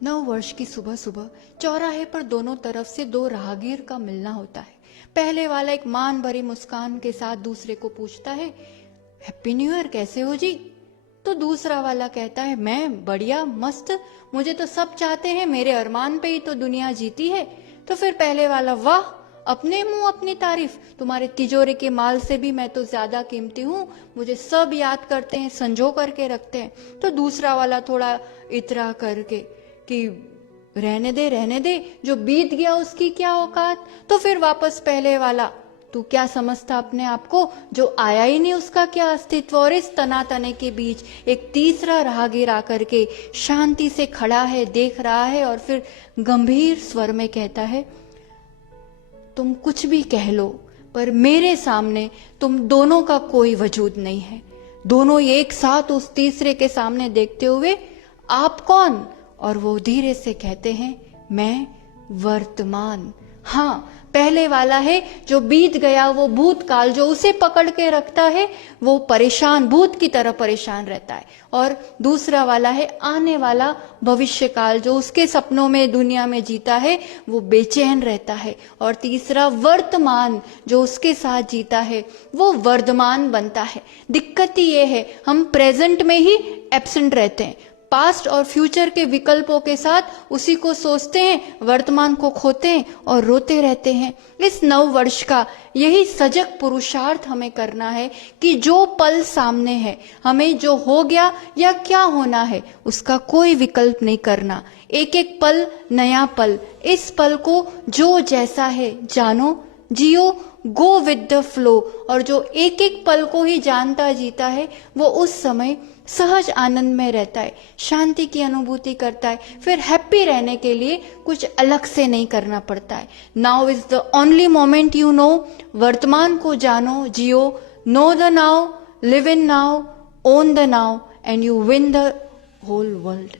नव वर्ष की सुबह सुबह चौराहे पर दोनों तरफ से दो राहगीर का मिलना होता है। पहले वाला एक मान भरी मुस्कान के साथ दूसरे को पूछता है, हैप्पी न्यू ईयर, कैसे हो जी? तो दूसरा वाला कहता है, मैं बढ़िया मस्त, मुझे तो सब चाहते हैं, मेरे अरमान पे ही तो दुनिया जीती है। तो फिर पहले वाला, वाह, अपने मुंह अपनी तारीफ, तुम्हारे तिजोरी के माल से भी मैं तो ज्यादा कीमती हूँ, मुझे सब याद करते हैं, संजो करके रखते हैं। तो दूसरा वाला थोड़ा इतरा करके कि रहने दे, जो बीत गया उसकी क्या औकात। तो फिर वापस पहले वाला, तू क्या समझता अपने आप को, जो आया ही नहीं उसका क्या अस्तित्व। और इस तनातने के बीच एक तीसरा राहगीर आकर के शांति से खड़ा है, देख रहा है और फिर गंभीर स्वर में कहता है, तुम कुछ भी कह लो पर मेरे सामने तुम दोनों का कोई वजूद नहीं है। दोनों एक साथ उस तीसरे के सामने देखते हुए, आप कौन? और वो धीरे से कहते हैं, मैं वर्तमान। हाँ, पहले वाला है जो बीत गया, वो भूतकाल जो उसे पकड़ के रखता है, वो परेशान, भूत की तरह परेशान रहता है। और दूसरा वाला है आने वाला भविष्यकाल, जो उसके सपनों में दुनिया में जीता है, वो बेचैन रहता है। और तीसरा वर्तमान, जो उसके साथ जीता है, वो वर्धमान बनता है। दिक्कत ही ये है, हम प्रेजेंट में ही एब्सेंट रहते हैं, पास्ट और फ्यूचर के विकल्पों के साथ उसी को सोचते हैं, वर्तमान को खोते हैं और रोते रहते हैं। इस नव वर्ष का यही सजग पुरुषार्थ हमें करना है कि जो पल सामने है, हमें जो हो गया या क्या होना है, उसका कोई विकल्प नहीं करना। एक एक पल नया पल, इस पल को जो जैसा है जानो, जियो, गो विद द फ्लो। और जो एक एक पल को ही जानता जीता है, वो उस समय सहज आनंद में रहता है, शांति की अनुभूति करता है। फिर हैप्पी रहने के लिए कुछ अलग से नहीं करना पड़ता है। Now is the only moment you know. वर्तमान को जानो, जियो, know the now, live in now, own the now, and you win the whole world.